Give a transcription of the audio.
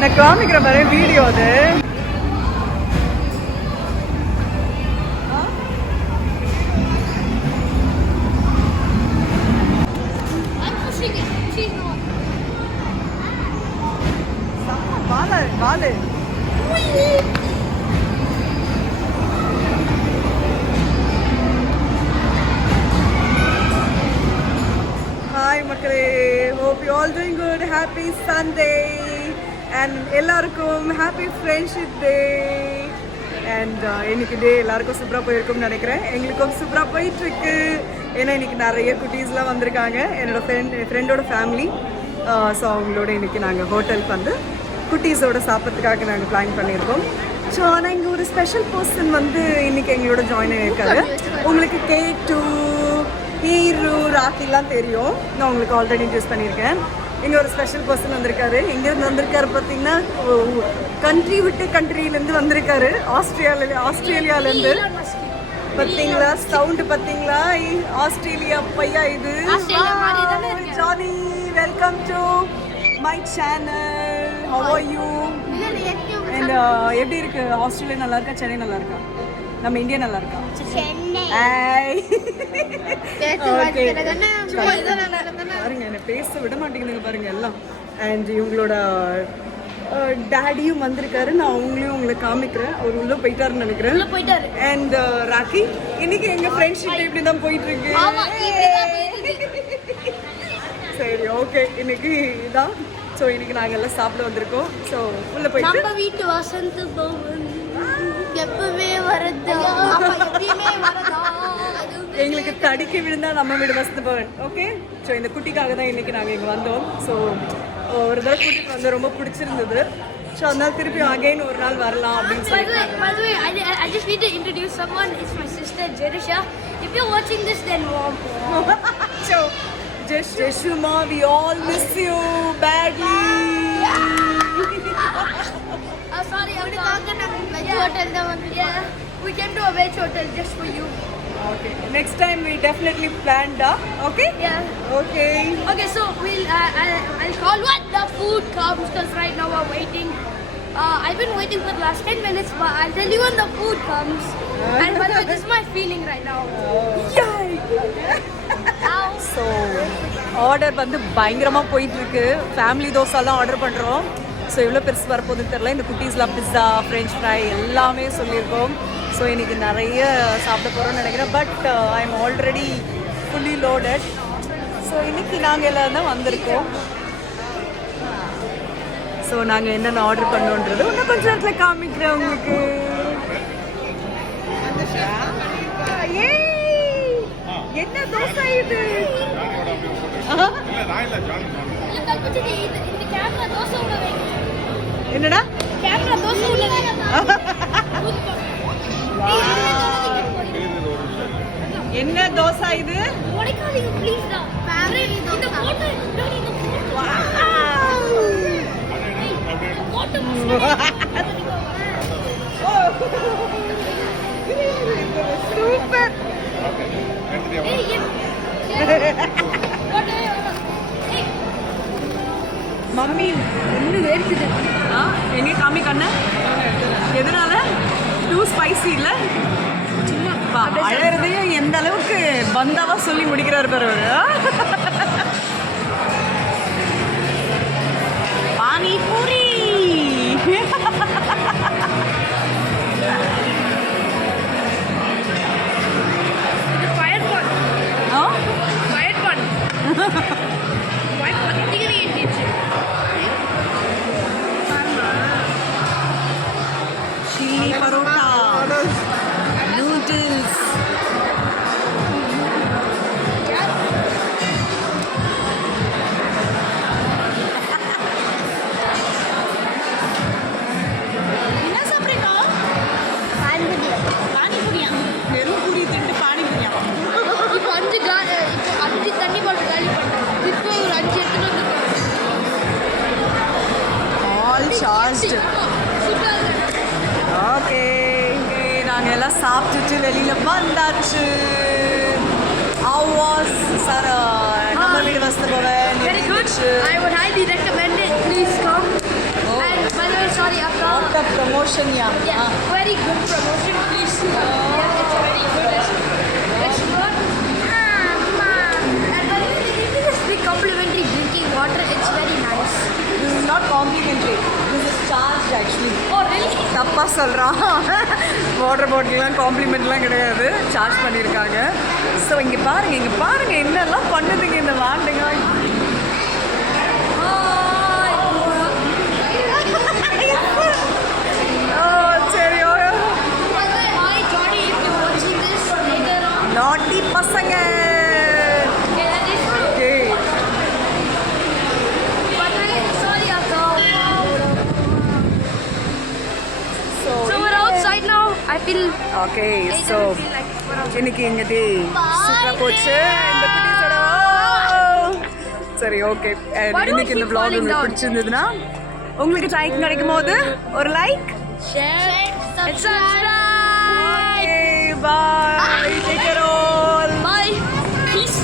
நான் காமிக்கிற மாதிரி வீடியோ அது. வாலு ஹாய் மக்களே, hope you all doing good. Happy Sunday and எல்லாருக்கும் happy friendship day. And இன்னைக்கு டே எல்லாருக்கும் சூப்பராக போயிருக்கும்னு நினைக்கிறேன். எங்களுக்கும் சூப்பராக போயிட்டுருக்கு. ஏன்னா இன்னைக்கு நிறைய குட்டீஸ்லாம் வந்திருக்காங்க, என்னோட ஃப்ரெண்டோட ஃபேமிலி. ஸோ அவங்களோட இன்னைக்கு நாங்கள் ஹோட்டலுக்கு வந்து குட்டீஸோட சாப்பிட்றதுக்காக நாங்கள் பிளான் பண்ணியிருக்கோம். ஸோ ஆனால் இங்கே ஒரு ஸ்பெஷல் பர்சன் வந்து இன்றைக்கி எங்களோட ஜாயின் ஆகியிருக்காரு. உங்களுக்கு K2 ஹீரோ ராக்கிலாம் தெரியும், நான் உங்களுக்கு ஆல்ரெடி இன்ட்ரடியூஸ் பண்ணியிருக்கேன். இங்கே ஒரு ஸ்பெஷல் பர்சன் வந்திருக்காரு. எங்கேருந்து வந்திருக்காரு பார்த்தீங்கன்னா, கண்ட்ரி விட்டு கண்ட்ரிலேருந்து வந்திருக்காரு, ஆஸ்திரேலியாவிலேருந்து. பார்த்தீங்களா சவுண்டு, பார்த்தீங்களா? ஆஸ்திரேலியா பையா இது. Johnny, welcome to my channel. How are you? And எப்படி இருக்கு? ஆஸ்திரேலியா நல்லா இருக்கா, சென்னை நல்லா இருக்கா, நம்ம இந்தியா நல்லா இருக்கா? பாருங்க, என்ன பேச விட மாட்டேங்குதுங்க பாருங்க எல்லாம். அண்ட் இவங்களோட டேடியும் வந்திருக்காரு. நான் அவங்களையும் உங்களை காமிக்கிறேன். அவர் உள்ள போயிட்டாருன்னு நினைக்கிறேன். அண்ட் ராக்கி, இன்னைக்கு எங்க ஃப்ரெண்ட்ஷிப் இப்படி தான் போயிட்டு இருக்கு. சரி, ஓகே, இன்னைக்கு இதான். ஸோ இன்னைக்கு நாங்கள் எல்லாம் சாப்பிட வந்திருக்கோம். ஸோ உள்ள போயிட்டு நம்ம வீட்டு வசந்த பவன் எப்பவே வரதா, எங்களுக்கு தடிக்க விழுந்தா நம்ம வீடு வசந்த பவன். ஓகே, ஸோ இந்த குட்டிக்காக தான் இன்னைக்கு நாங்கள் இங்கே வந்தோம். ஸோ ஒரு தடவை கூட்டிட்டு வந்து ரொம்ப பிடிச்சிருந்தது. ஸோ அதனால திருப்பி அகைன் ஒரு நாள் வரலாம் அப்படின்னு சொல்லி. By the way, I just need to introduce someone. It's my sister Jerisha. If you're watching this, then mom. So Jeshuma, we all miss you badly. Sorry, veg hotel da vandu. Yeah, we came to a veg hotel just for you. Okay, next time we definitely planned up. Okay? Yeah. Okay. Okay, so I'll call what the food comes, because right now we're waiting. I've been waiting for the last 10 minutes, but I'll tell you when the food comes. And by the way, this is my feeling right now. Yay! So order வந்து பயங்கரமாக போயிட்டுருக்கு. Family தோசைலாம் order பண்ணுறோம். So எவ்வளோ பெருசு வரப்போகுதுன்னு தெரில. இந்த குட்டீஸ்லாம் pizza, French fry எல்லாமே சொல்லியிருக்கோம். ஸோ இன்றைக்கி நிறைய சாப்பிட போகிறோம்னு நினைக்கிறேன். But I am already fully loaded. So இன்றைக்கி நாங்கள் எல்லோரும் தான் வந்திருக்கோம். ஸோ நாங்கள் என்னென்ன ஆர்டர் பண்ணோன்றது இன்னும் கொஞ்சம் நேரத்தில் காமிக்கிறேன் உங்களுக்கு. என்ன தோசை இது? என்னடா என்ன தோசை இது? சூப்பர். மம்மி ஒன்று வேர்க்குது. எங்கே காமி கண்ண? எதனால? டூ ஸ்பைசி இல்லை? அழகிறதையும் எந்த அளவுக்கு பந்தாவா சொல்லி முடிக்கிறாரு பாரு அவரு. பானிபூரி. Chili parota, noodles. என்ன சாப்பிடுறீங்க? பானிபூரியா? வெறும் பூரி திண்டு பானிபூரியா? இப்போ 5 தண்ணி பாட்டில் காலி பண்ணேன். இப்போ ஒரு 5 எடுத்துட்டு வந்துருக்கேன். All charged. ஓகே, நாங்கள் எல்லாம் சாப்பிட்டுட்டு வெளியில் வந்தாச்சு. நம்ம வீடு Vasantha Bhavan. Very good. I would highly recommend it. Please come. promotion, yeah. Yeah, very good promotion, please. Yeah, it's a very good restaurant. And by the way, they give me this free complimentary drinking water. It's very nice. This is not complimentary. This is charged actually. Oh, really? தப்பா சொல்கிறான். Water பாட்டிலாம் காம்ப்ளிமெண்ட்லாம் கிடையாது, charge பண்ணியிருக்காங்க. So இங்கே பாருங்க என்னெல்லாம் பண்ணுதுங்க இந்த வாண்டுங்க. சரி Hi, Johnny, if you're watching this later on. நாட்டி பசங்க. Okay, that is true. Okay But sorry, Akka. So So we're outside now. I feel. Okay I so don't feel like we're outside. இன்னைக்கு எங்க டே சூப்பரா போச்சு இந்த குட்டீஸோட. சரி okay, Why do I இன்னைக்கு இந்த keep vlog falling உங்களுக்கு down? பிடிச்சிருந்ததுன்னா உங்களுக்கு டைம் கிடைக்கும் போது ஒரு like. Share and subscribe. Okay, bye. Take care all. Bye. Peace.